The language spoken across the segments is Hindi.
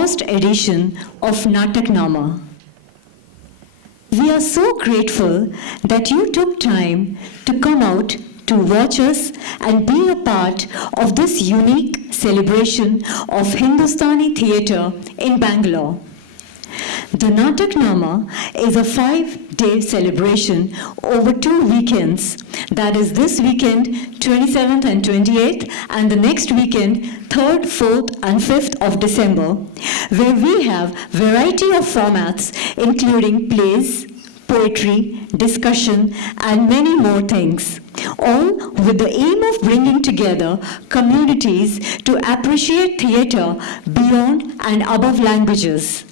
first edition of Nataknama. We are so grateful that you took time to come out to watch us and be a part of this unique celebration of Hindustani theatre in Bangalore. The Nataknama is a 5-day celebration over 2 weekends. That is this weekend, 27th and 28th, and the next weekend, 3rd, 4th, and 5th of December, where we have variety of formats, including plays, poetry, discussion, and many more things, all with the aim of bringing together communities to appreciate theatre beyond and above languages.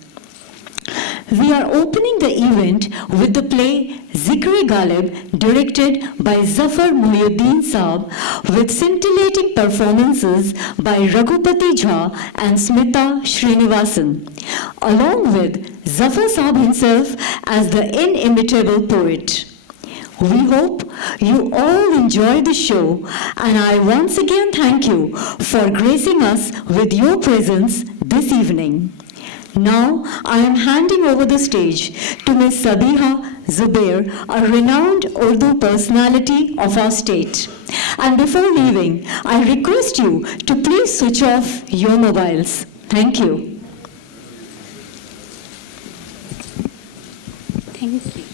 We are opening the event with the play Zikr-e Ghalib, directed by Zafar Mohyuddin Saab, with scintillating performances by Raghupati Jha and Smita Srinivasan, along with Zafar Saab himself as the inimitable poet. We hope you all enjoy the show, and I once again thank you for gracing us with your presence this evening. Now, I am handing over the stage to Ms. Sabiha Zubair, a renowned Urdu personality of our state. And before leaving, I request you to please switch off your mobiles. Thank you. Thank you.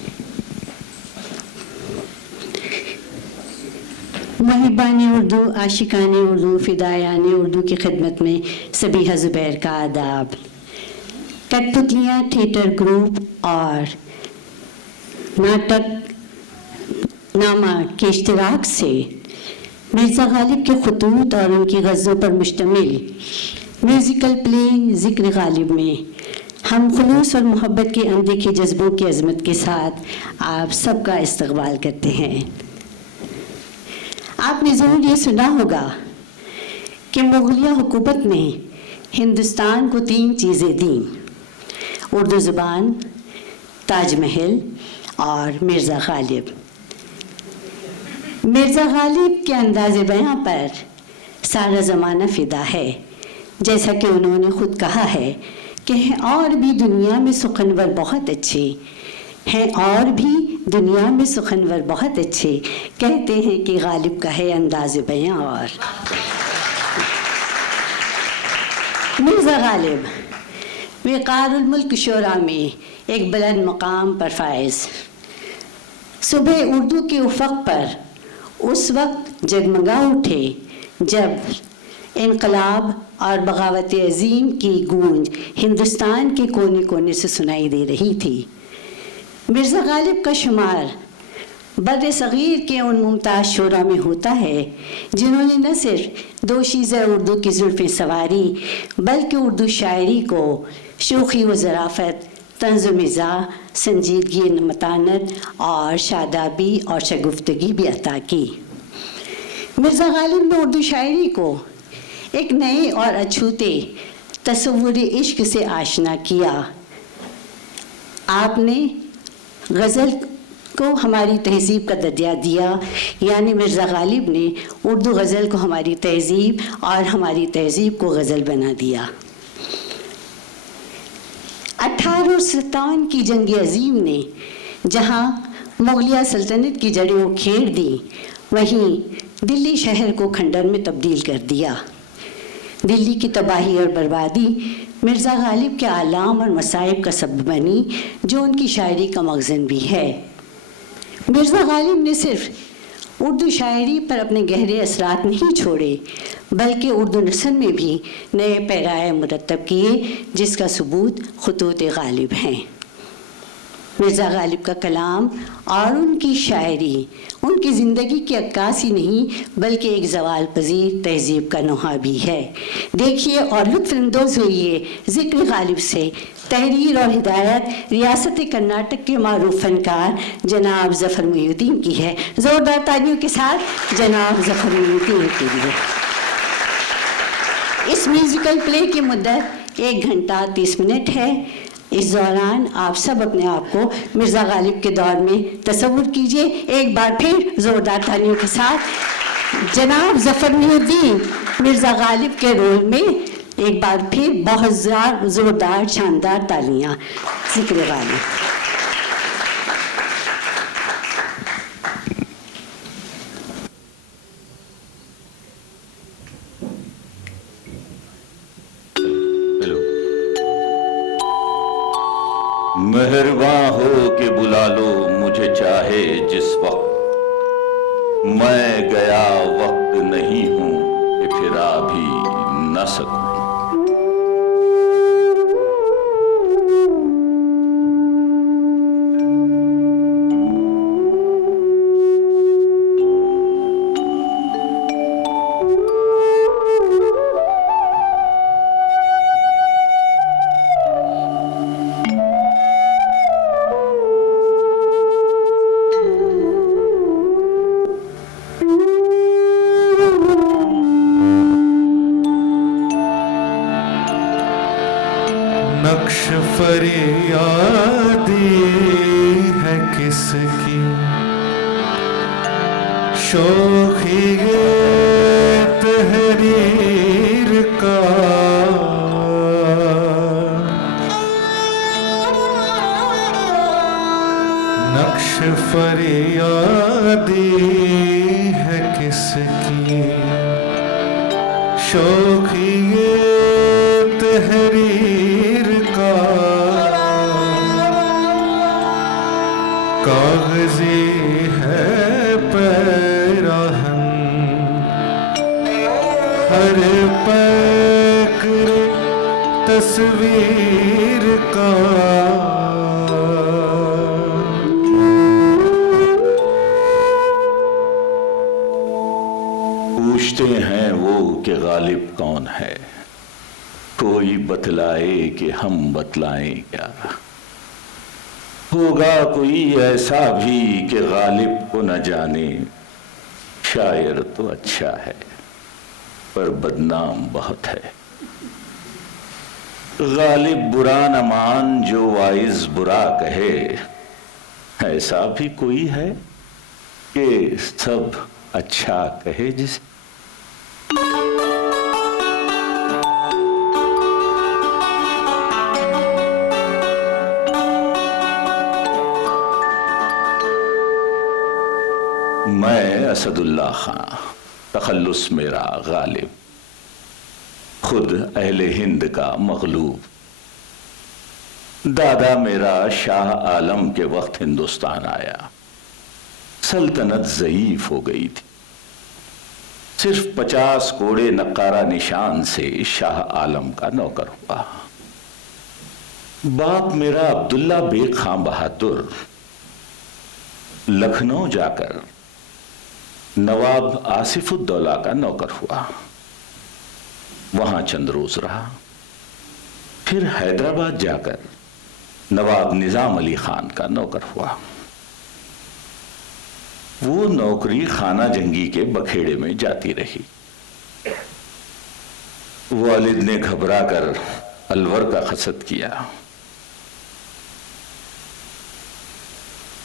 महबानी Urdu, आशिकानी Urdu, फिदायानी Urdu की खिदमत में सबीहा ज़ुबैर का आदाब। कठपुतलियाँ थिएटर ग्रुप और नाटक नामा के इश्तिराक से मिर्ज़ा गालिब के खुतूत और उनकी ग़ज़लों पर मुश्तमिल म्यूज़िकल प्ले ज़िक्र गालिब में हम खुलूस और मोहब्बत के अनदेखे जज्बों की अज़मत के साथ आप सबका इस्तक़बाल करते हैं। आपने ज़रूर ये सुना होगा कि मुग़लिया हुकूमत ने हिंदुस्तान को 3 चीज़ें दीं: उर्दू ज़ुबान, ताजमहल और मिर्ज़ा गालिब। मिर्ज़ा गालिब के अंदाज़े बयां पर सारा ज़माना फ़िदा है, जैसा कि उन्होंने ख़ुद कहा है कि हैं और भी दुनिया में सुखनवर बहुत अच्छे, हैं और भी दुनिया में सुखनवर बहुत अच्छे, कहते हैं कि गालिब का है अंदाज़े बयां। और मिर्ज़ा गालिब विक़ारुल मुल्क शोरा में एक बुलंद मकाम पर फाइज़, सुबह उर्दू के उफ़क़ पर उस वक्त जगमगा उठे जब इनकलाब और बगावत अज़ीम की गूंज हिंदुस्तान के कोने कोने से सुनाई दे रही थी। मिर्ज़ा गालिब का शुमार बर्र सग़ीर के उन मुमताज़ शोरा में होता है जिन्होंने न सिर्फ दोशीज़ उर्दू की ज़ुल्फ़ें सवारी बल्कि उर्दू शायरी को शोखी व ज़राफ़त, तंज़ व मिज़ाह, संजीदगी, मतानत और शादाबी और शगुफ्तगी भी अता की। मिर्ज़ा गालिब ने उर्दू शायरी को एक नए और अछूते तसव्वुर इश्क से आशना किया। आपने गज़ल को हमारी तहज़ीब का दर्जा दिया, यानी मिर्ज़ा गालिब ने उर्दू गज़ल को हमारी तहज़ीब और हमारी तहज़ीब को गज़ल बना दिया। 1857 की जंग अज़ीम ने जहाँ मुग़लिया सल्तनत की जड़ें उखेड़ दी, वहीं दिल्ली शहर को खंडर में तब्दील कर दिया। दिल्ली की तबाही और बर्बादी मिर्ज़ा गालिब के आलाम और मसाइब का सबब बनी, जो उनकी शायरी का मग़ज़न भी है। मिर्ज़ा गालिब ने सिर्फ उर्दू शायरी पर अपने गहरे असरात नहीं छोड़े, बल्कि उर्दू नस्ल में भी नए पैराए मुरतब किए, जिसका सबूत खुतूत गालिब हैं। मिर्ज़ा गालिब का कलाम और उनकी शायरी उनकी ज़िंदगी की अक्कासी नहीं, बल्कि एक ज़वाल पज़ीर तहज़ीब का नुहा भी है। देखिए और लुत्फ़अंदोज़ होइए ज़िक्र गालिब से। तहरीर और हिदायत रियासत कर्नाटक के मारूफ फ़नकार जनाब ज़फ़र मोह्युद्दीन की है। ज़ोरदार तालियों के साथ जनाब ज़फ़र मोह्युद्दीन के लिए। इस म्यूज़िकल प्ले की मुद्दत 1 घंटा 30 मिनट है। इस दौरान आप सब अपने आप को मिर्ज़ा गालिब के दौर में तसव्वुर कीजिए। एक बार फिर ज़ोरदार तालियों के साथ जनाब ज़फ़र मोह्युद्दीन मिर्ज़ा गालिब के रोल में एक बार फिर बहुत जोरदार शानदार तालियां जिक्र गालिब। मेहरबान हो के बुला लो मुझे चाहे जिस वक्त, मैं गया वक्त नहीं हूं कि फिर आ भी न सकूं। नक्श फरियादी है किसकी, शोखी तहरीर का, नक्श फरियादी है किसकी, शोखी तहरीर का, कागजी है पैराहन हर पैकर तस्वीर का। पूछते हैं वो कि गालिब कौन है, कोई बतलाए कि हम बतलाएं क्या। होगा कोई ऐसा भी कि गालिब को न जाने, शायर तो अच्छा है पर बदनाम बहुत है। गालिब बुरा न मान जो वाइज बुरा कहे, ऐसा भी कोई है कि सब अच्छा कहे जिसे। मैं असदुल्ला खां, तखल्लुस मेरा गालिब, खुद अहले हिंद का मगलूब। दादा मेरा शाह आलम के वक्त हिंदुस्तान आया, सल्तनत ज़ईफ हो गई थी। सिर्फ 50 कोड़े नक्कारा निशान से शाह आलम का नौकर हुआ। बाप मेरा अब्दुल्ला बेग खां बहादुर लखनऊ जाकर नवाब आसिफुद्दौला का नौकर हुआ, वहां चंद रोज रहा। फिर हैदराबाद जाकर नवाब निजाम अली खान का नौकर हुआ। वो नौकरी खाना जंगी के बखेड़े में जाती रही। वालिद ने घबरा कर अलवर का खसद किया,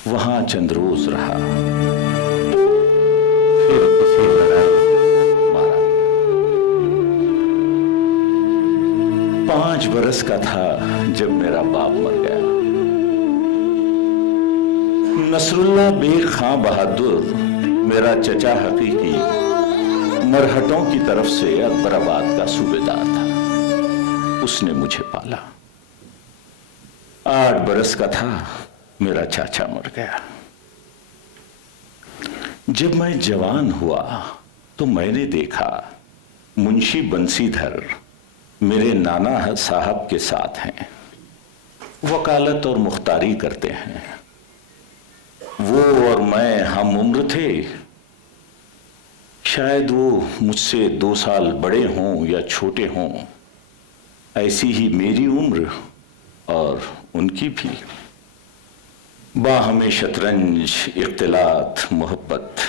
वहां चंद रोज रहा। फिर किसी तरह मारा। 5 बरस का था जब मेरा बाप मर गया। नसरुल्ला बेग खां बहादुर मेरा चचा हकीकी मरहटों की तरफ से अकबराबाद का सूबेदार था। उसने मुझे पाला। 8 बरस का था मेरा चाचा मर गया। जब मैं जवान हुआ तो मैंने देखा मुंशी बंसीधर मेरे नाना साहब के साथ हैं, वकालत और मुख्तारी करते हैं। वो और मैं हम उम्र थे। शायद वो मुझसे 2 साल बड़े हों या छोटे हों। ऐसी ही मेरी उम्र और उनकी भी। बाहमे शतरंज, इख्तिलात, मोहब्बत।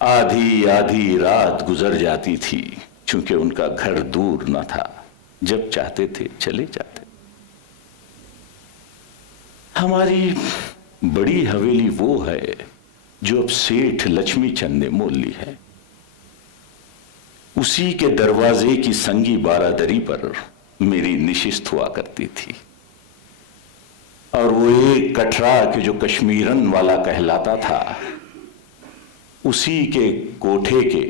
आधी आधी रात गुजर जाती थी, चूंकि उनका घर दूर न था। जब चाहते थे चले जाते। हमारी बड़ी हवेली वो है जो अब सेठ लक्ष्मी चंद ने मोल ली है। उसी के दरवाजे की संगी बारादरी पर मेरी निशिस्त हुआ करती थी। और वो एक कटरा के जो कश्मीरन वाला कहलाता था, उसी के कोठे के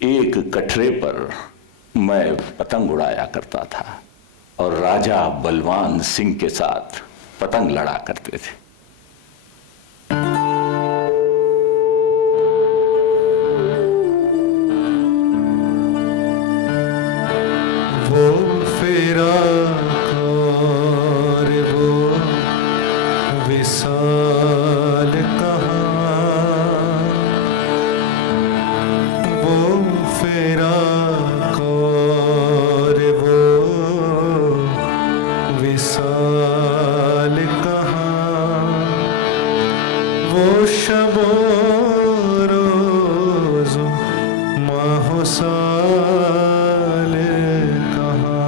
एक कटरे पर मैं पतंग उड़ाया करता था और राजा बलवान सिंह के साथ पतंग लड़ा करते थे। वो फेरा और वो विशाल कहाँ, वो फेरा और वो विशाल कहाँ, वो शबो रोज़ माहो साल कहाँ।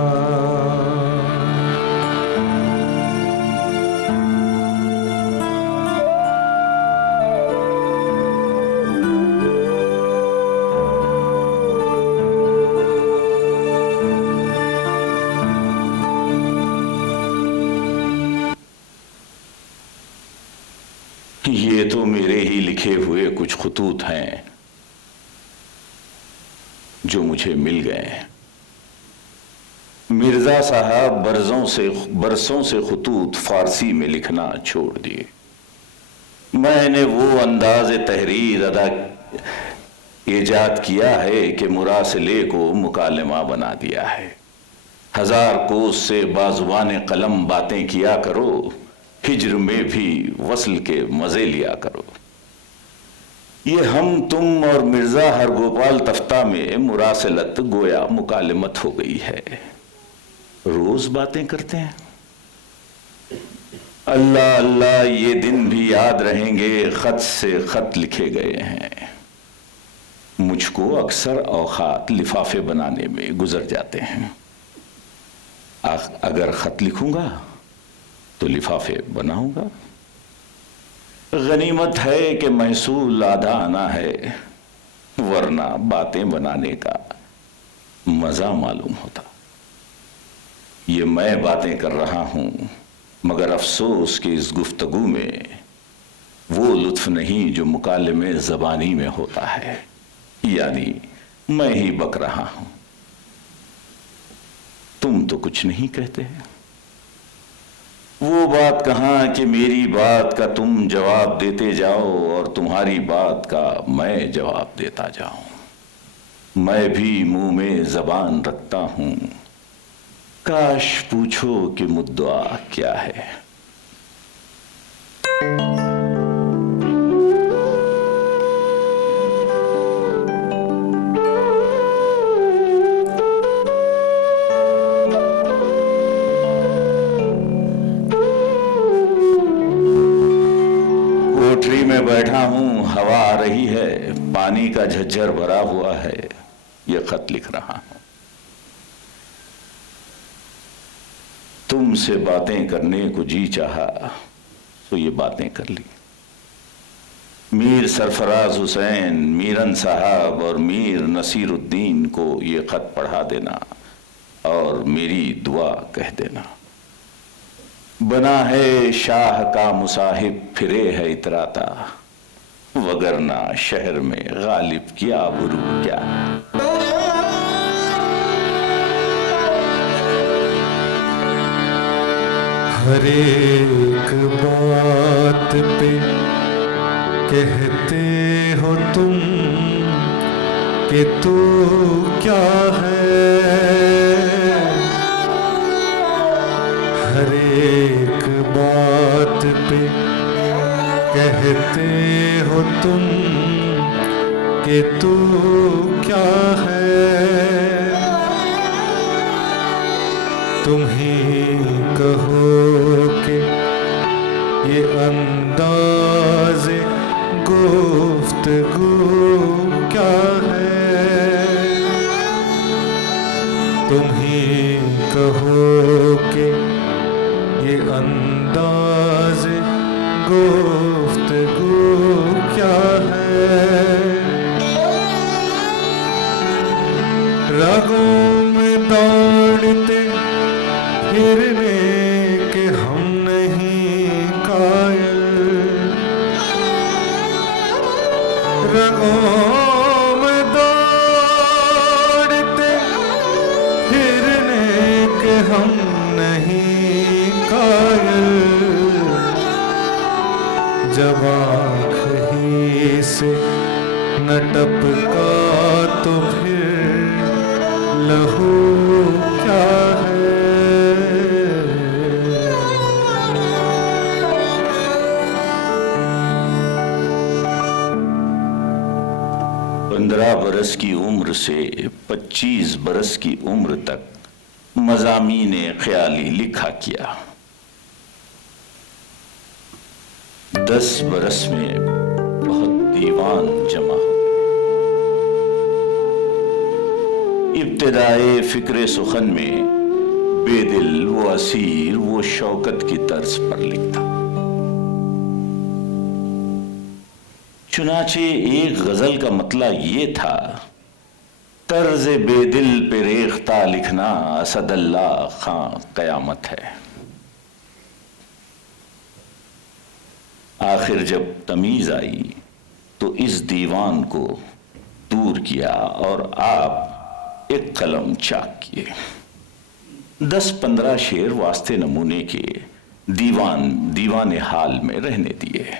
ये तो मेरे ही लिखे हुए कुछ खुतूत हैं जो मुझे मिल गए। मिर्जा साहब बरसों से खुतूत फारसी में लिखना छोड़ दिए। मैंने वो अंदाज तहरीर ईजाद किया है कि मुरासिले को मुकालमा बना दिया है। 1000 कोस से बाजुबान कलम बातें किया करो, हिज्र में भी वस्ल के मजे लिया करो। ये हम तुम और मिर्जा हरगोपाल तफ्ता में मुरासलत गोया मुकालमत हो गई है। रोज बातें करते हैं। अल्लाह अल्लाह ये दिन भी याद रहेंगे, खत से खत लिखे गए हैं। मुझको अक्सर औकात लिफाफे बनाने में गुजर जाते हैं। अगर खत लिखूंगा तो लिफाफे बनाऊंगा। गनीमत है कि महसूल आधा आना है, वरना बातें बनाने का मजा मालूम होता। ये मैं बातें कर रहा हूं, मगर अफसोस कि इस गुफ्तगू में वो लुत्फ नहीं जो मुकालमे ज़बानी में होता है, यानी मैं ही बक रहा हूं, तुम तो कुछ नहीं कहते। वो बात कहां कि मेरी बात का तुम जवाब देते जाओ और तुम्हारी बात का मैं जवाब देता जाऊं। मैं भी मुंह में जबान रखता हूं, काश पूछो कि मुद्दा क्या है। कोठरी में बैठा हूं, हवा आ रही है, पानी का झज्झर भरा हुआ है, यह खत लिख रहा हूं। तुमसे बातें करने को जी चाहा तो ये बातें कर ली। मीर सरफराज हुसैन, मीरन साहब और मीर नसीरुद्दीन को ये खत पढ़ा देना और मेरी दुआ कह देना। बना है शाह का मुसाहिब फिरे है इतराता, वगरना शहर में गालिब क्या बुरू क्या। हर एक बात पे कहते हो तुम कि तू क्या है। हर एक बात पे कहते हो तुम कि तू क्या है। तुम ही कहो कि ये अंदाज़े गुफ्तगू क्या है। तुम ही कहो कि ये अंदाज़े गुफ्तगू क्या है। रगों में दौड़ते फिरने के हम नहीं कायल, रगों में दौड़ते फिरने के हम नहीं कायल, जब आँख ही से न टपका तो फिर लहू क्या है। 15 बरस की उम्र से 25 बरस की उम्र तक मज़ामीने ख्याली लिखा किया। 10 बरस में बहुत दीवान जमा हो। इब्तिदाए फिक्रे सुखन में बेदिल वो असीर वो शौकत की तर्ज पर लिखता। चुनाचे एक गजल का मतला ये था, तर्ज बेदिल पे रेख्ता लिखना असदल्ला खां कयामत है। आखिर जब तमीज आई तो इस दीवान को दूर किया और आप एक कलम चाक किए। 10-15 शेर वास्ते नमूने के दीवाने हाल में रहने दिए।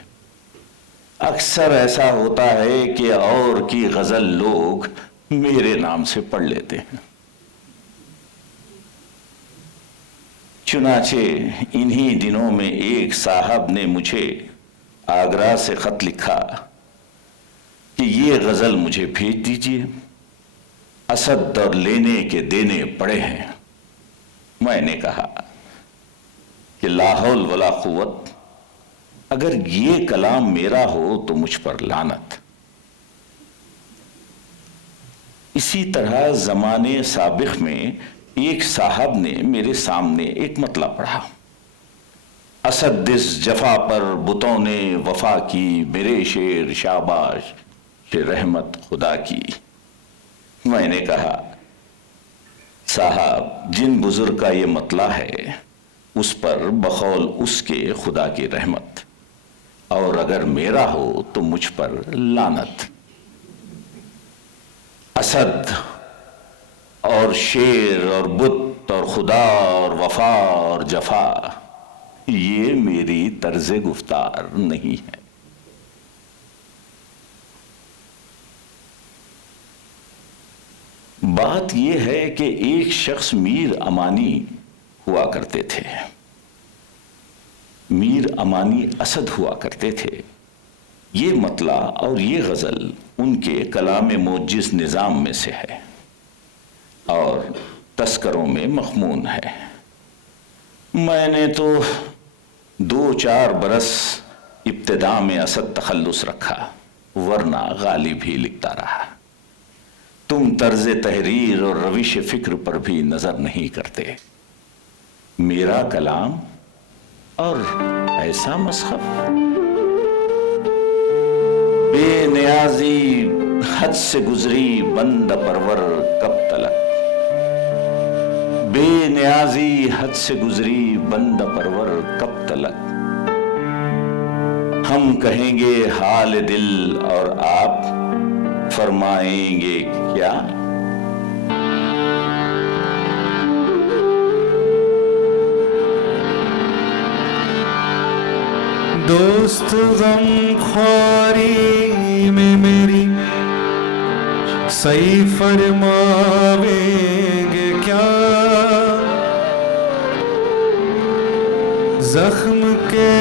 अक्सर ऐसा होता है कि और की गजल लोग मेरे नाम से पढ़ लेते हैं। चुनाचे इन्हीं दिनों में एक साहब ने मुझे आगरा से खत लिखा कि ये गजल मुझे भेज दीजिए, असद और लेने के देने पड़े हैं। मैंने कहा कि ला हौल वला कुव्वत, अगर ये कलाम मेरा हो तो मुझ पर लानत। इसी तरह जमाने साबिक में एक साहब ने मेरे सामने एक मतला पढ़ा, असद दिस जफा पर बुतों ने वफा की, मेरे शेर शाबाश शे रहमत खुदा की। मैंने कहा साहब, जिन बुजुर्ग का ये मतला है उस पर बखौल उसके खुदा की रहमत, और अगर मेरा हो तो मुझ पर लानत। असद और शेर और बुत और खुदा और वफा और जफा, ये मेरी तर्ज गुफ्तार नहीं है। बात यह है कि एक शख्स मीर अमानी हुआ करते थे। मीर अमानी असद हुआ करते थे। ये मतला और ये गजल उनके कलाम मोजिज़ निज़ाम में से है और तस्करों में मखमून है। मैंने तो 2-4 बरस इब्तिदा में असद तखल्लुस रखा, वरना गालिब ही लिखता रहा। तुम तर्ज तहरीर और रविश फिक्र पर भी नजर नहीं करते। मेरा कलाम और ऐसा मसखब, बेनियाजी हद से गुजरी बंद परवर कब तलक, बेनियाजी हद से गुजरी बंद परवर कब तलक। हम कहेंगे हाल दिल और आप फरमाएंगे क्या। दोस्त गम ख्वारी में मेरी सही फरमावेंगे क्या। जख्म के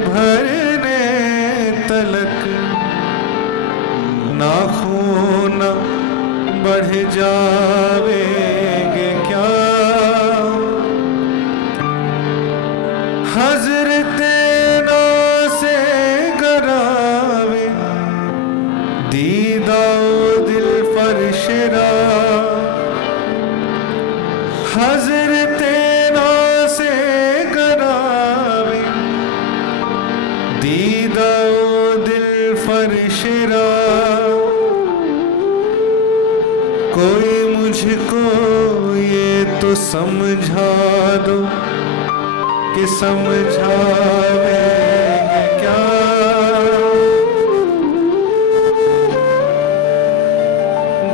भरने तलक नाखून बढ़ जावेंगे क्या। हजरत से गरावे दीदा दिल फरशरा। हजरत से गरावे दीदा दिल फरशरा। कोई मुझको समझा दो कि समझावेंगे क्या।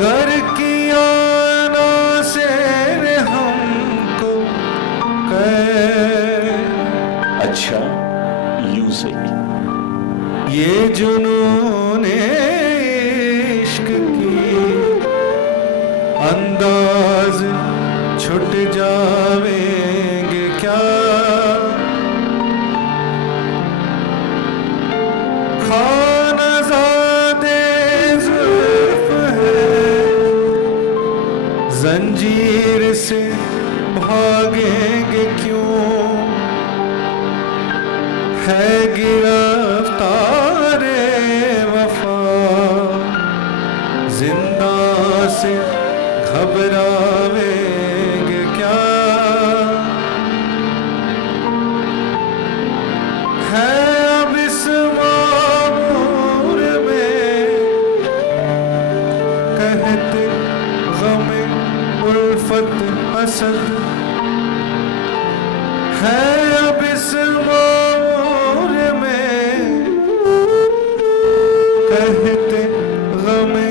घर की आना से हमको अच्छा, यूं से ये जुनून इश्क की अंदाज छुट जावेंगे क्या। खानज़ादे ज़ुल्फ़ है, जंजीर से भागेंगे क्यों। है गिरफ्तारे वफा, जिंदा से घबरावेंगे क्या। है अब इस मामूर में कहते गमे उल्फत असद। है अब इस मामूर में कहते गमे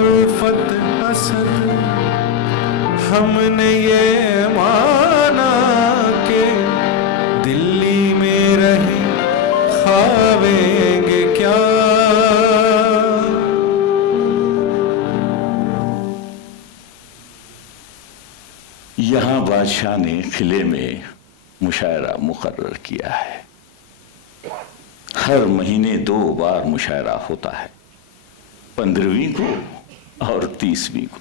उल्फत असद। हमने ये माना कि दिल्ली में रहे खावेंगे क्या। यहां बादशाह ने किले में मुशायरा मुकर्रर किया है। हर महीने 2 बार मुशायरा होता है, 15वीं को और 30वीं को।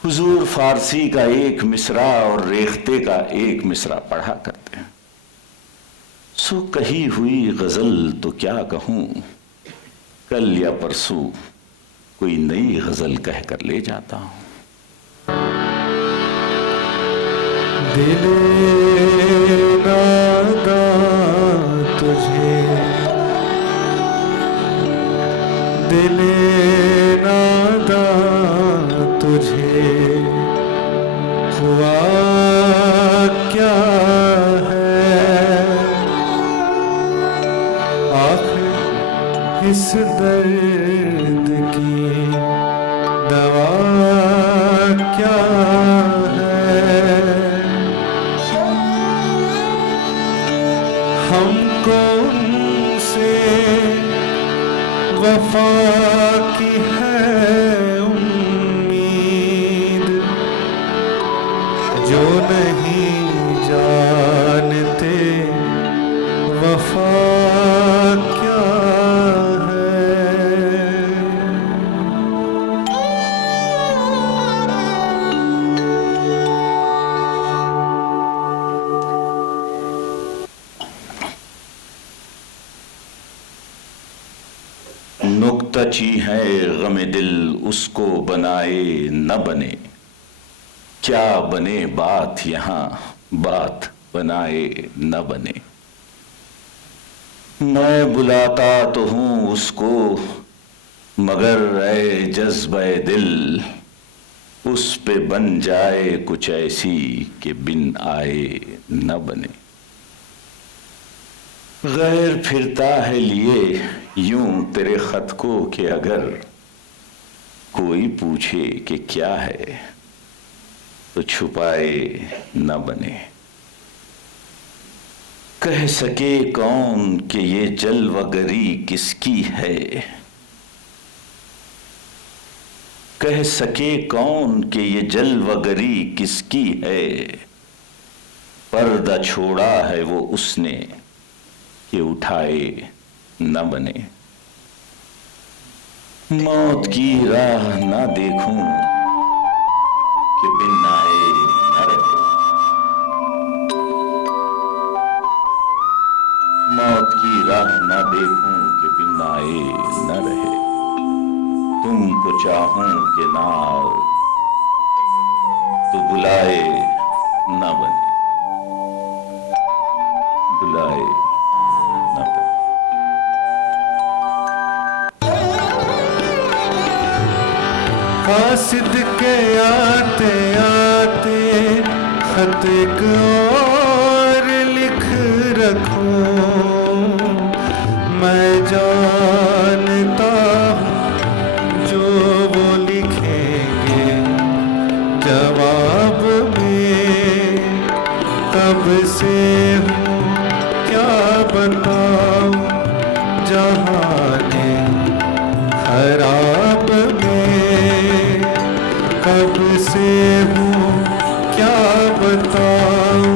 हुजूर फारसी का एक मिसरा और रेख्ते का एक मिसरा पढ़ा करते हैं। सो कही हुई गजल तो क्या कहूं, कल या परसों कोई नई गजल कहकर ले जाता हूं। दिल नादा तुझे, दिल नादा तुझे हुआ क्या है। आखिर इस दर्द की दवा क्या हमको उनसे वफा की है उम्मीद, जो नहीं जानते वफा क्या है। नुक्ताची है गमे दिल उसको बनाए न बने, क्या बने बात यहां बात बनाए न बने। मैं बुलाता तो हूं उसको मगर ऐ जज्बे दिल उस पे बन जाए कुछ ऐसी कि बिन आए न बने। गैर फिरता है लिए यूं तेरे खत को कि अगर कोई पूछे कि क्या है तो छुपाए न बने। कह सके कौन कि ये जलवगरी किसकी है, कह सके कौन कि ये जलवगरी किसकी है। पर्दा छोड़ा है वो उसने कि उठाए न बने। मौत की राह ना देखूं कि बिन आए न रहे। मौत की राह ना देखूं कि बिन आए न रहे। तुमको चाहूं कि ना आओ तो बुलाए न बने, बुलाए न बने। कासिद के आते आते खत एक और लिख रखूं, मैं जानता हूँ जो वो लिखेंगे जवाब में। कब से हूँ क्या बताऊं जहाने खराब में, कब से हूँ क्या बताऊं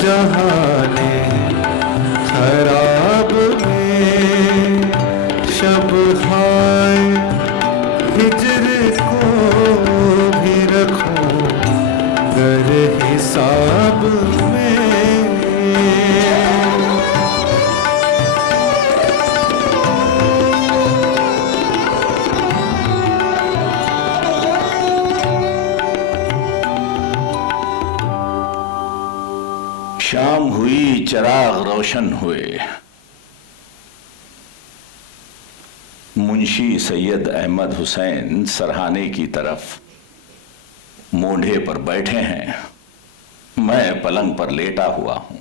जहाने खराब में। शब हाय हिजर को भी रखूं गर हिसाब में। शाम हुई, चिराग रोशन हुए। मुंशी सैयद अहमद हुसैन सरहाने की तरफ मोढ़े पर बैठे हैं। मैं पलंग पर लेटा हुआ हूं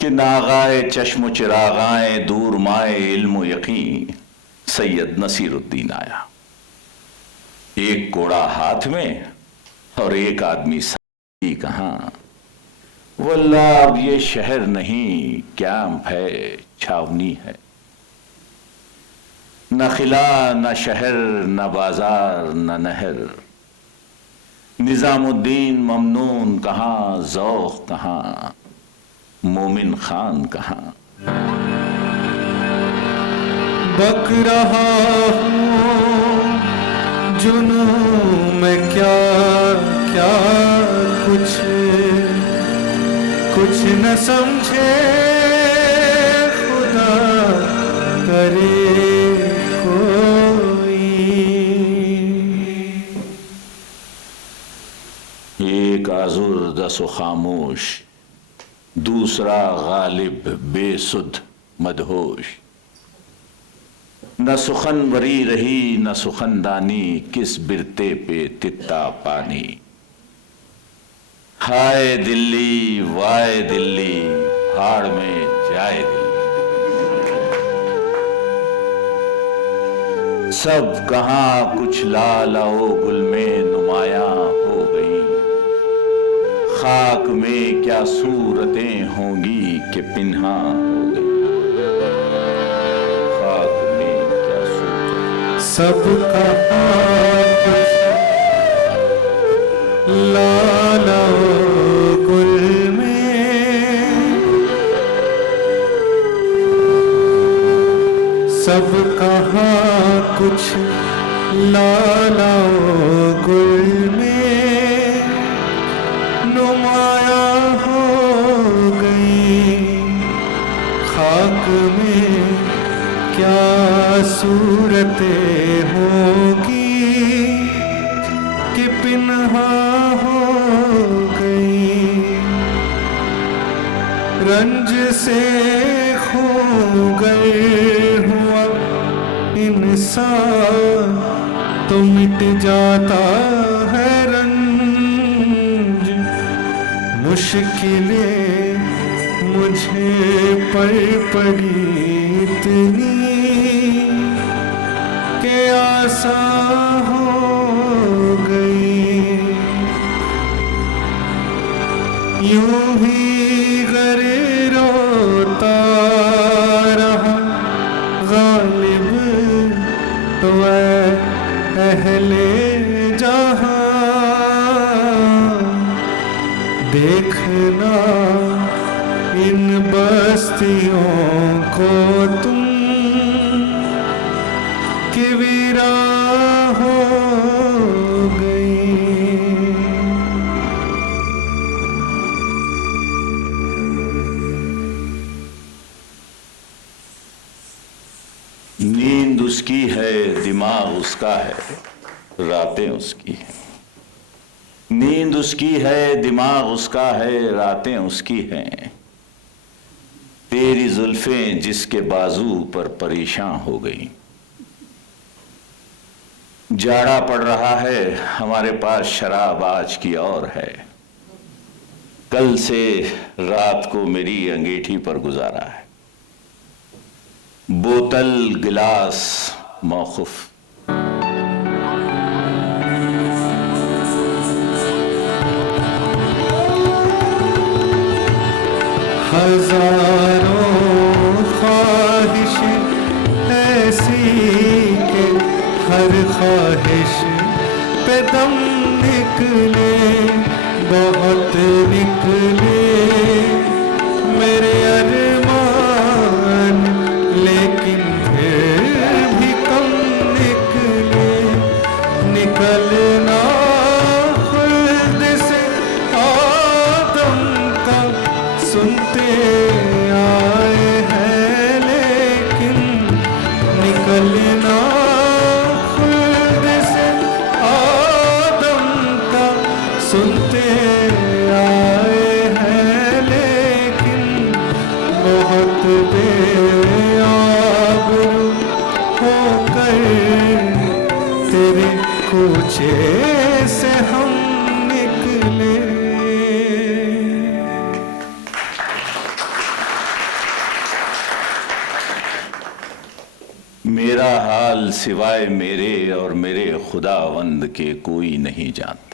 कि नागाए चश्म चिरागाए दूर माए इल्म यकीन सैयद नसीरुद्दीन आया। एक कोड़ा हाथ में और एक आदमी साथी। कहां? वल्लाह अब ये शहर नहीं, कैंप है, छावनी है। न खिला न शहर न बाजार न नहर। निजामुद्दीन ममनून कहां, ज़ौक़ कहां, मोमिन खान कहां। बक रहा हूँ जुनू में क्या क्या कुछ न समझे खुदा करे कोई। एक आज़ुर्दस खामोश, दूसरा गालिब बेसुध मदहोश। न सुखनवरी रही न सुखनदानी, किस बिरते पे तित्ता पानी। हाय दिल्ली वाय दिल्ली, भाड़ में जाए दिल्ली। सब कहां कुछ लालो गुल में नुमाया हो गई। खाक में क्या सूरतें होंगी कि पिन्हा हो गई। खाक में क्या सूरतें। सब कहां कुछ लालो गुल में, सब कहां कुछ लालो गुल में नुमाया हो गई। खाक में क्या सूरतें होगी कि पिन्हा हो गई। रंज से खो गए हुआ इंसान तो मिट जाता है रंज। मुश्किलें मुझे पड़ी इतनी के आसान हो गई। यूं ही गरे रोता रहा गालिब तो अहले जहां। देखना इन बस्तियों को तुम कि वीरा हो गई। नींद उसकी है, दिमाग उसका है, रातें उसकी हैं। नींद उसकी है, दिमाग उसका है, रातें उसकी हैं। तेरी जुल्फें जिसके बाजू पर परेशान हो गई। जाड़ा पड़ रहा है, हमारे पास शराब आज की और है। कल से रात को मेरी अंगीठी पर गुजारा है। बोतल गिलास मौकूफ। हजारों ख्वाहिश ऐसी के हर ख्वाहिश पे दम निकले, बहुत निकले मेरे अरमान, लेकिन फिर भी कम निकले। निकलना खुद से आदम का सुनते आए हैं, लेकिन निकलना खुद से आदम का सुनते आए हैं, लेकिन बहुत बेआबरू होकर तेरे कूचे से हम निकले। मेरा हाल सिवाय मेरे और मेरे खुदावंद के कोई नहीं जानता।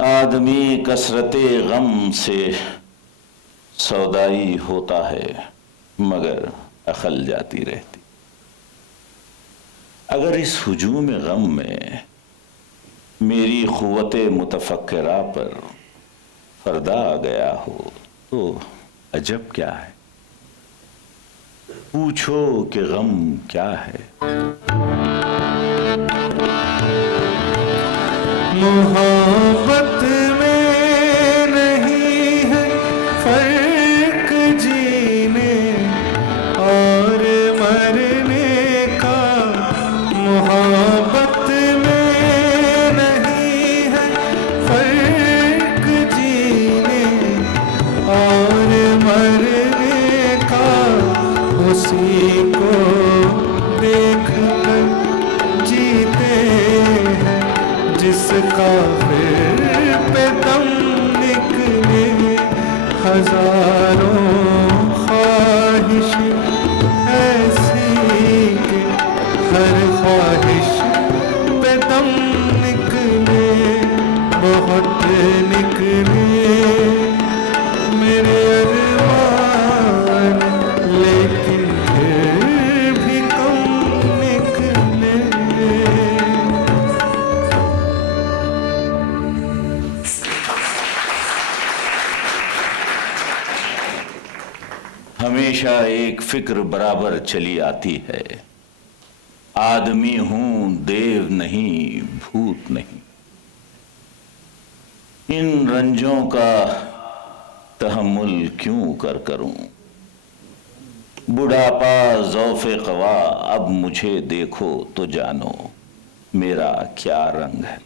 आदमी कसरते गम से सौदाई होता है, मगर अकल जाती रहती। अगर इस हुजूम गम में मेरी क़ुव्वते मुतफक्किरा पर पर्दा आ गया हो तो अजब क्या है। पूछो कि गम क्या है। मोहब्बत में नहीं है फर्क जीने और मरने का। मोहब्बत में नहीं है फर्क जीने और मरने का। उसी को देख कर जीते हैं जिसका फिर पे दम निकले। हजारों ख्वाहिश ऐसी के हर ख्वाहिश पे दम निकले, बहुत निकले मेरे अरमान, लेकिन फिर भी कम निकले। हमेशा एक फिक्र बराबर चली आती है, आदमी हूं देव नहीं भूत नहीं। इन रंजों का तहम्मुल क्यों करूं। बुढ़ापा ज़ौफ़े क़वा, अब मुझे देखो तो जानो मेरा क्या रंग है।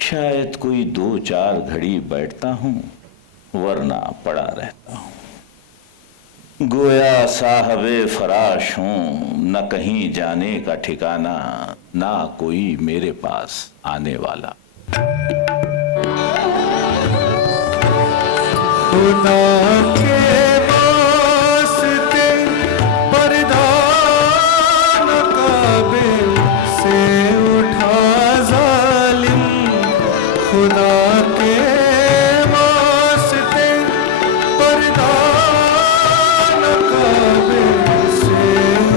शायद कोई 2-4 घड़ी बैठता हूं, वरना पड़ा रहता हूं। गोया साहबे फराश हूं, न कहीं जाने का ठिकाना, ना कोई मेरे पास आने वाला। खुदा के वास्ते पर्दा न काबे से उठा जालिम। खुदा के वास्ते पर्दा न काबे से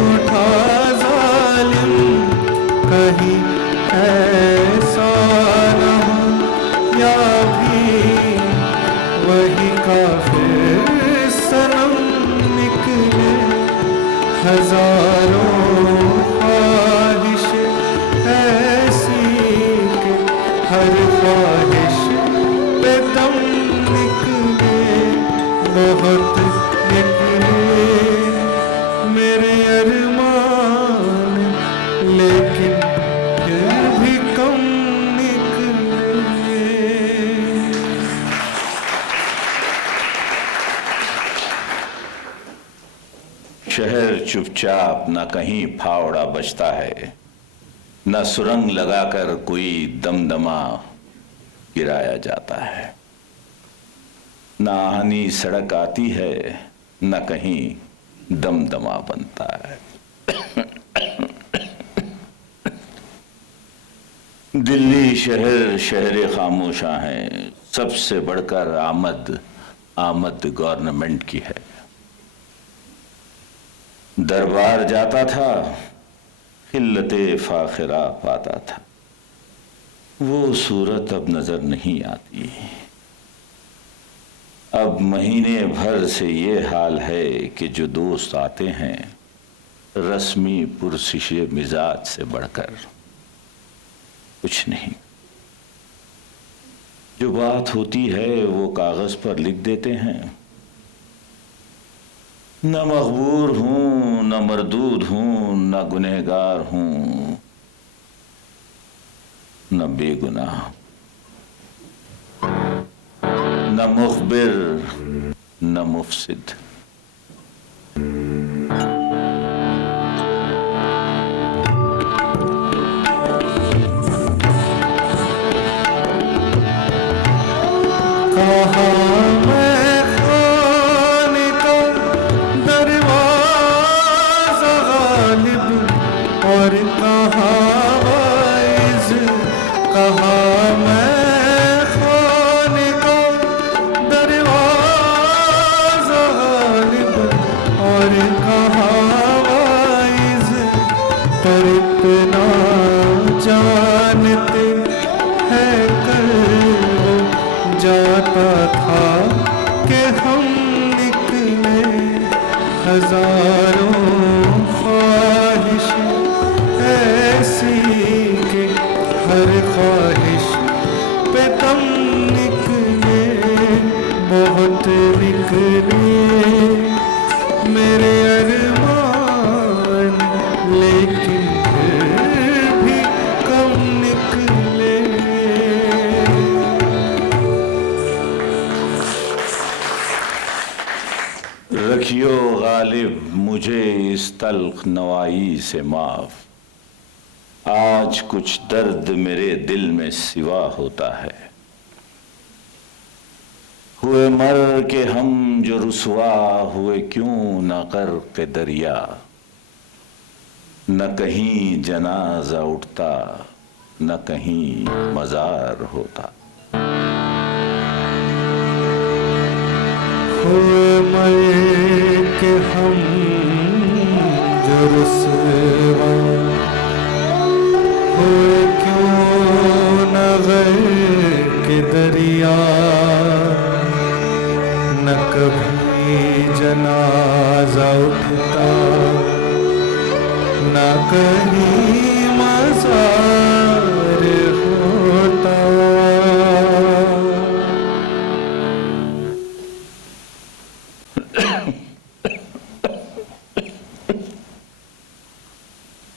उठा जालिम। कहीं ऐसा न हो या भी वही काफिर सनम निकले। हजारों ख्वाहिश ऐसी के हर ख्वाहिश पे दम निकले, बहुत निकले मेरे अरमान, लेकिन फिर भी कम निकले। शहर चुपचाप, न कहीं फावड़ा बजता है, न सुरंग लगाकर कोई दमदमा गिराया जाता है। ना आनी सड़क आती है, न कहीं दमदमा बनता है। दिल्ली शहर शहर खामोशा है, सबसे बढ़कर आमद गवर्नमेंट की है। दरबार जाता था, खिल्लते फाखिरा पाता था, वो सूरत अब नजर नहीं आती। अब महीने भर से ये हाल है कि जो दोस्त आते हैं रस्मी पुरसिशे मिजाज से बढ़कर कुछ नहीं। जो बात होती है वो कागज पर लिख देते हैं। न मकबूर हूं, न मरदूद हूं, न गुनहगार हूं, न बेगुनाह, न मुखबिर, न मुफसिद। हजारों ख्वाहिश ऐसी कि हर ख्वाहिश पे दम निकले, बहुत निकले मेरे अरमान, लेकिन फिर भी कम निकले। रखियो गालिब मुझे इस तल्ख नवाई से माफ, आज कुछ दर्द मेरे दिल में सिवा होता है। हुए मर के हम जो रुसवा हुए क्यों न गर्क़ दरिया, न कहीं जनाजा उठता न कहीं मजार होता। हुए मर के हम जो रुसवा हुए क्यों न गर्क़ दरिया, न कभी जनाजा उठता न कहीं मजार होता।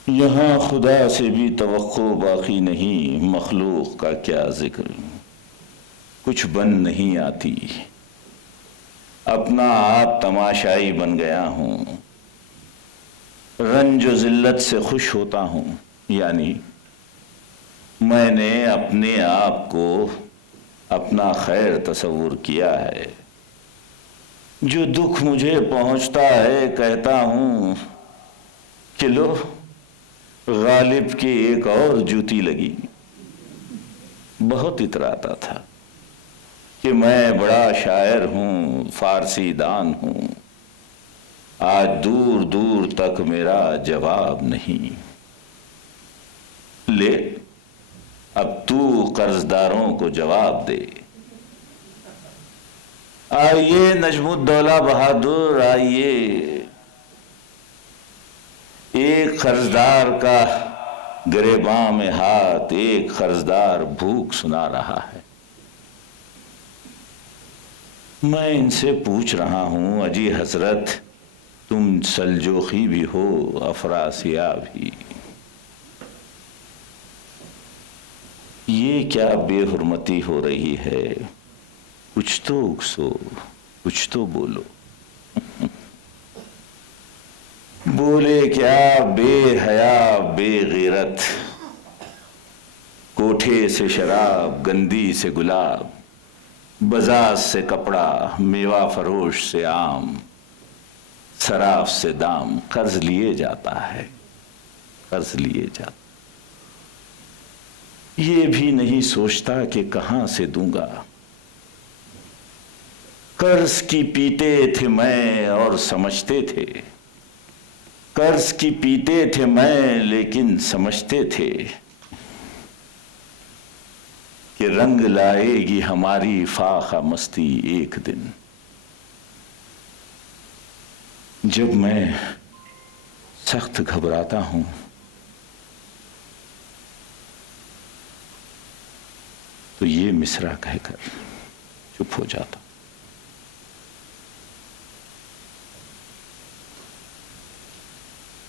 यहाँ खुदा से भी तवक्को बाकी नहीं, मखलूक का क्या जिक्र, कुछ बन नहीं आती, अपना आप तमाशाई बन गया हूँ। रंज व जिल्लत से खुश होता हूँ, यानी मैंने अपने आप को अपना खैर तस्वुर किया है। जो दुख मुझे पहुँचता है कहता हूँ कि लो गालिब की एक और जूती लगी। बहुत इतराता था कि मैं बड़ा शायर हूँ, फारसी दान हूँ, आज दूर दूर तक मेरा जवाब नहीं। ले अब तू कर्जदारों को जवाब दे। आइए नजमुद्दौला बहादुर, आइए। एक कर्जदार का गिरेबां में हाथ, एक कर्जदार भूख सुना रहा है। मैं इनसे पूछ रहा हूं, अजी हजरत तुम सलजोखी भी हो, अफरासिया भी, ये क्या बेहुरमती हो रही है? कुछ तो उकसो, कुछ तो बोलो। बोले क्या बेहया बेगैरत, कोठे से शराब, गंदी से गुलाब, बाजार से कपड़ा, मेवा फरोश से आम, शराब से दाम, कर्ज लिए जाता है, कर्ज लिए जाता। ये भी नहीं सोचता कि कहां से दूंगा। कर्ज की पीते थे मैं और समझते थे, कर्ज की पीते थे मैं लेकिन समझते थे कि रंग लाएगी हमारी फाखा मस्ती एक दिन। जब मैं सख्त घबराता हूं तो ये मिसरा कहकर चुप हो जाता।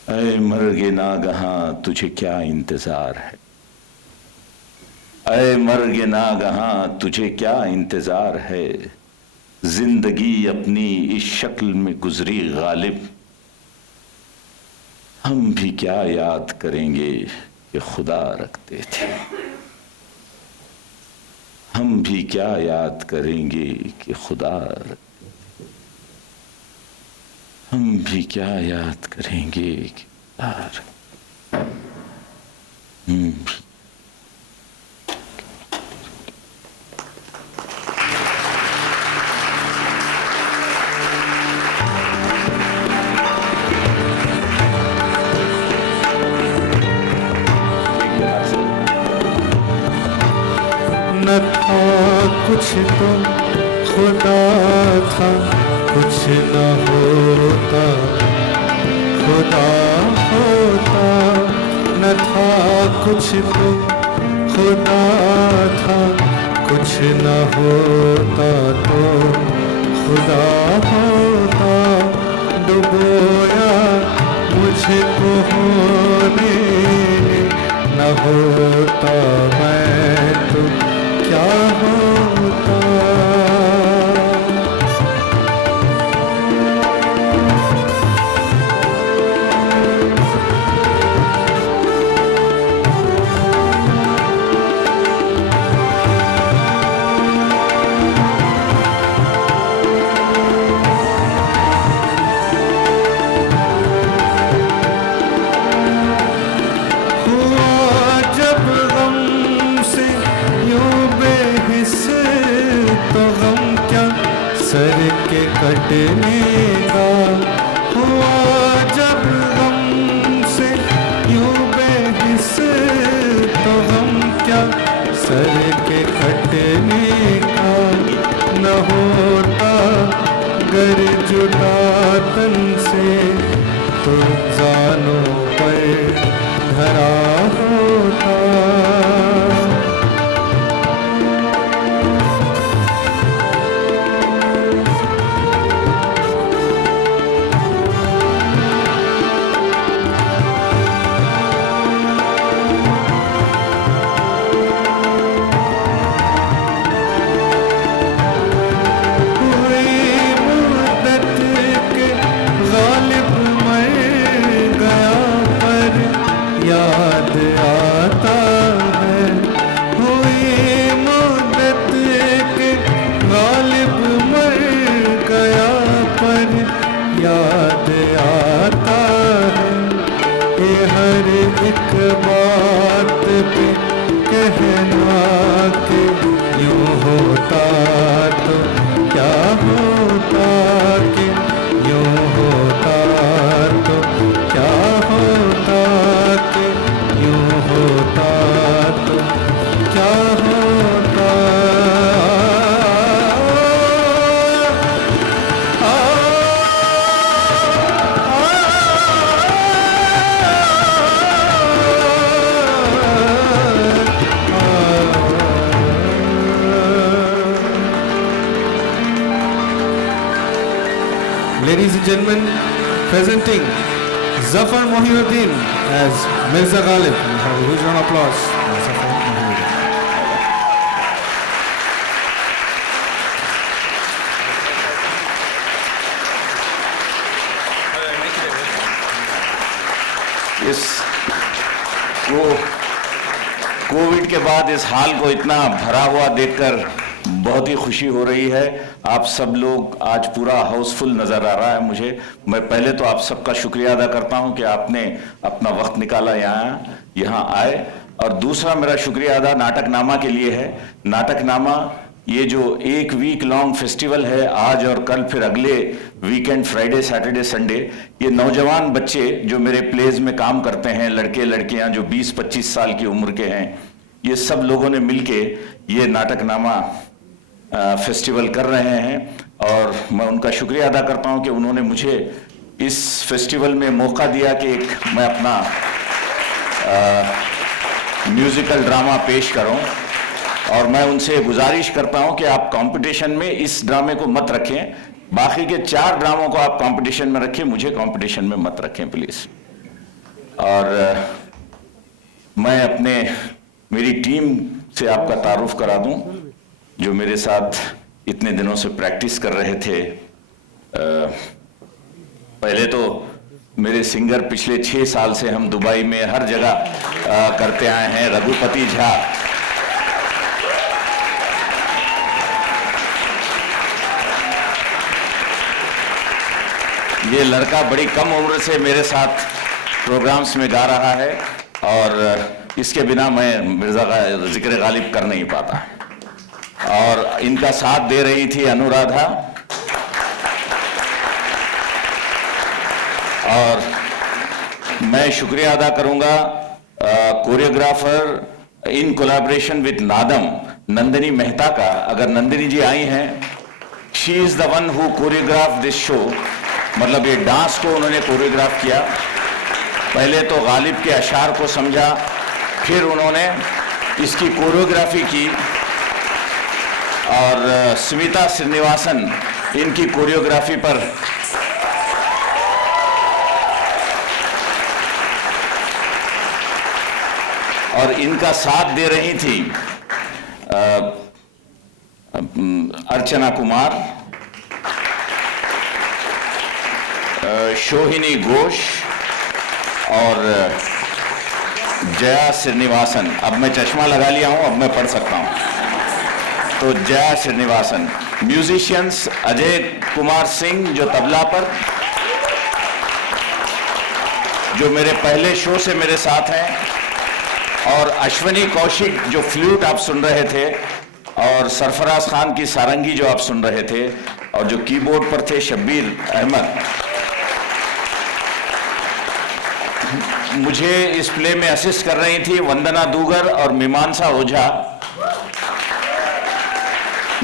ऐ मर्गे नागहां तुझे क्या इंतजार है, ऐ मर्गे नागहां तुझे क्या इंतजार है, जिंदगी अपनी इस शक्ल में गुजरी गालिब। हम भी क्या याद करेंगे कि खुदा रखते थे, हम भी क्या याद करेंगे कि खुदा रखते, हम भी क्या याद करेंगे कि खुदा रखते। न था कुछ तो खुदा था, कुछ न होता खुदा होता। न था कुछ तो खुदा था, कुछ न होता तो खुदा होता। डुबोया मुझको होने न होता मैं तो क्या होता। सर के कटने का हुआ जब गम से यूं बेहिस, तो गम क्या सर के कटने का। न होता गर जुटा तन से तो जानों पर धरा होता। याद आता है ये हर एक बात पे कहना कि यूं होता तो क्या होता, कि यूं होता तो क्या होता, कि यूं होता तो क्या होता। Ladies and gentlemen, presenting Zafar Mohiuddin as Mirza Ghalib. We have a huge round of applause for Zafar Mohiuddin. Covid के बाद इस हाल को इतना भरा हुआ देखकर बहुत ही खुशी हो रही है। आप सब लोग आज पूरा हाउसफुल नजर आ रहा है मुझे। मैं पहले तो आप सबका शुक्रिया अदा करता हूं कि आपने अपना वक्त निकाला यहाँ आए, और दूसरा मेरा शुक्रिया अदा नाटकनामा के लिए है। नाटकनामा ये जो 1 वीक लॉन्ग फेस्टिवल है, आज और कल फिर अगले वीकेंड फ्राइडे सैटरडे संडे, ये नौजवान बच्चे जो मेरे प्लेज में काम करते हैं, लड़के लड़कियां जो 20-25 साल की उम्र के हैं, ये सब लोगों ने मिलके ये नाटकनामा फेस्टिवल कर रहे हैं, और मैं उनका शुक्रिया अदा करता हूं कि उन्होंने मुझे इस फेस्टिवल में मौका दिया कि मैं अपना म्यूजिकल ड्रामा पेश करूं। और मैं उनसे गुजारिश करता हूं कि आप कंपटीशन में इस ड्रामे को मत रखें, बाकी के 4 ड्रामों को आप कंपटीशन में रखें, मुझे कंपटीशन में मत रखें प्लीज। और मैं मेरी टीम से आपका तारुफ करा दूं, जो मेरे साथ इतने दिनों से प्रैक्टिस कर रहे थे। पहले तो मेरे सिंगर पिछले 6 साल से हम दुबई में हर जगह करते आए हैं, रघुपति झा। ये लड़का बड़ी कम उम्र से मेरे साथ प्रोग्राम्स में गा रहा है, और इसके बिना मैं मिर्जा का जिक्र गालिब कर नहीं पाता। और इनका साथ दे रही थी अनुराधा, और मैं शुक्रिया अदा करूंगा कोरियोग्राफर इन कोलैबोरेशन विद नादम नंदिनी मेहता का। अगर नंदिनी जी आई हैं, she is the one who choreograph this show, मतलब ये डांस को उन्होंने कोरियोग्राफ किया। पहले तो गालिब के अशार को समझा, फिर उन्होंने इसकी कोरियोग्राफी की, और स्मिता श्रीनिवासन इनकी कोरियोग्राफी पर और इनका साथ दे रही थी अर्चना कुमार, शोहिनी घोष और जया श्रीनिवासन। अब मैं चश्मा लगा लिया हूं, अब मैं पढ़ सकता हूं। तो जया श्रीनिवासन। म्यूजिशियंस अजय कुमार सिंह जो तबला पर, जो मेरे पहले शो से मेरे साथ हैं, और अश्वनी कौशिक जो फ्लूट आप सुन रहे थे, और सरफराज खान की सारंगी जो आप सुन रहे थे, और जो कीबोर्ड पर थे शब्बीर अहमद। मुझे इस प्ले में असिस्ट कर रही थी वंदना दूगर और मीमांसा ओझा।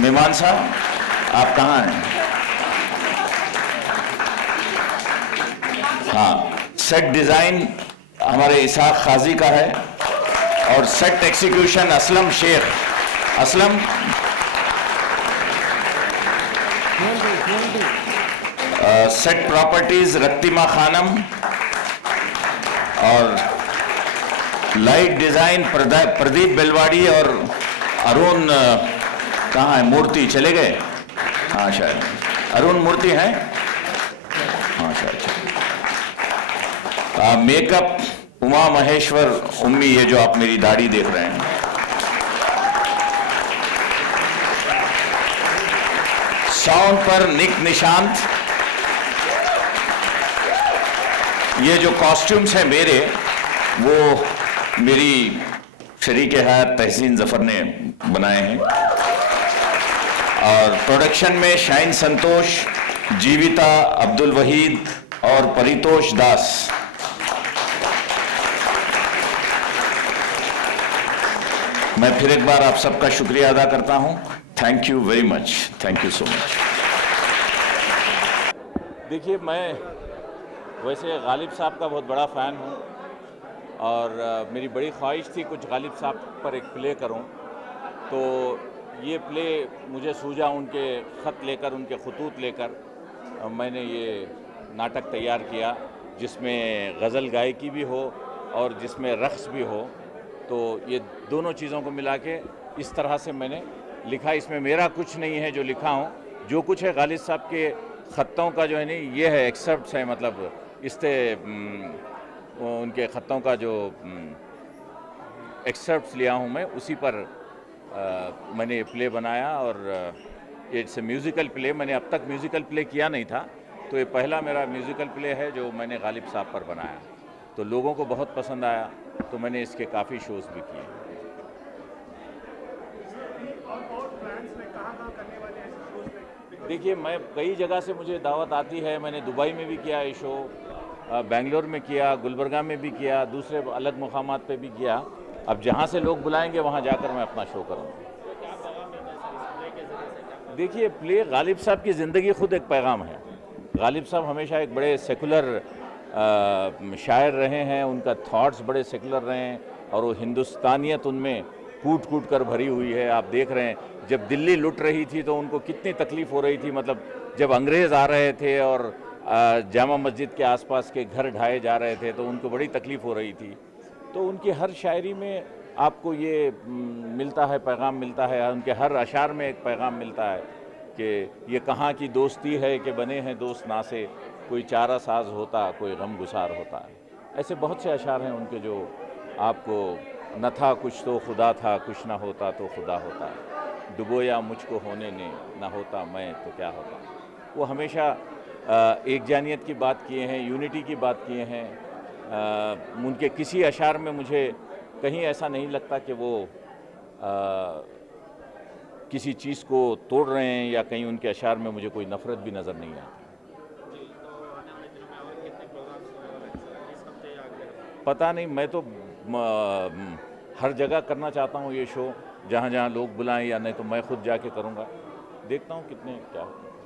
मीमांसा, आप कहाँ हैं? हाँ, सेट डिजाइन हमारे इसाक खाजी का है, और set execution Aslam Shaikh. Aslam, set properties Raktima Khanam, और लाइट डिजाइन प्रदीप बेलवाड़ी और अरुण कहाँ है? मूर्ति चले गए? हाँ शायद अरुण मूर्ति हैं, हाँ शायद। मेकअप उमा महेश्वर उम्मी, ये जो आप मेरी दाढ़ी देख रहे हैं। साउंड पर निक निशांत। ये जो कॉस्ट्यूम्स हैं मेरे, वो मेरी शरीक हयात तहसीन जफर ने बनाए हैं, और प्रोडक्शन में शाइन संतोष, जीविता, अब्दुल वहीद और परितोष दास। मैं फिर एक बार आप सबका शुक्रिया अदा करता हूं। Thank you very much, thank you so much. देखिए, मैं वैसे गालिब साहब का बहुत बड़ा फ़ैन हूँ, और मेरी बड़ी ख्वाहिश थी कुछ गालिब साहब पर एक प्ले करूँ। तो ये प्ले मुझे सूझा, उनके ख़त लेकर, उनके खतूत लेकर मैंने ये नाटक तैयार किया, जिसमें गज़ल गायकी भी हो और जिसमें रक़्स भी हो। तो ये दोनों चीज़ों को मिला के इस तरह से मैंने लिखा। इसमें मेरा कुछ नहीं है जो लिखा हूँ, जो कुछ है गालिब साहब के ख़त्तों का जो है नहीं, ये है एक्सेप्ट है, मतलब इससे उनके ख़त्तों का जो एक्सर्प्ट्स लिया हूँ मैं, उसी पर मैंने ये प्ले बनाया और इट्स ए म्यूज़िकल प्ले। मैंने अब तक म्यूज़िकल प्ले किया नहीं था, तो ये पहला मेरा म्यूज़िकल प्ले है जो मैंने गालिब साहब पर बनाया। तो लोगों को बहुत पसंद आया, तो मैंने इसके काफ़ी शोज़ भी किए। देखिए, मैं कई जगह से मुझे दावत आती है। मैंने दुबई में भी किया ये शो, बेंगलोर में किया, गुलबर्गा में भी किया, दूसरे अलग मुकामात पे भी किया। अब जहाँ से लोग बुलाएंगे वहाँ जाकर मैं अपना शो करूँगा। देखिए, प्ले गालिब साहब की ज़िंदगी खुद एक पैगाम है। गालिब साहब हमेशा एक बड़े सेकुलर शायर रहे हैं, उनका थॉट्स बड़े सेकुलर रहे हैं और वो हिंदुस्तानियत उनमें कूट कूट कर भरी हुई है। आप देख रहे हैं, जब दिल्ली लुट रही थी तो उनको कितनी तकलीफ़ हो रही थी, मतलब जब अंग्रेज़ आ रहे थे और जामा मस्जिद के आसपास के घर ढाए जा रहे थे तो उनको बड़ी तकलीफ़ हो रही थी। तो उनकी हर शायरी में आपको ये मिलता है, पैगाम मिलता है। उनके हर अशार में एक पैगाम मिलता है कि ये कहाँ की दोस्ती है कि बने हैं दोस्त ना से, कोई चारा साज होता, कोई गम गुसार होता। ऐसे बहुत से अशार हैं उनके जो आपको, न था कुछ तो खुदा था, कुछ ना होता तो खुदा होता, डुबोया मुझको होने ने, ना होता मैं तो क्या होता। वो हमेशा एक जानियत की बात किए हैं, यूनिटी की बात किए हैं। उनके किसी अशार में मुझे कहीं ऐसा नहीं लगता कि वो किसी चीज़ को तोड़ रहे हैं या कहीं उनके अशार में मुझे कोई नफ़रत भी नज़र नहीं आती। पता नहीं, मैं तो हर जगह करना चाहता हूँ ये शो, जहाँ जहाँ लोग बुलाएं, या नहीं तो मैं खुद जाके करूँगा। देखता हूँ कितने क्या होता है।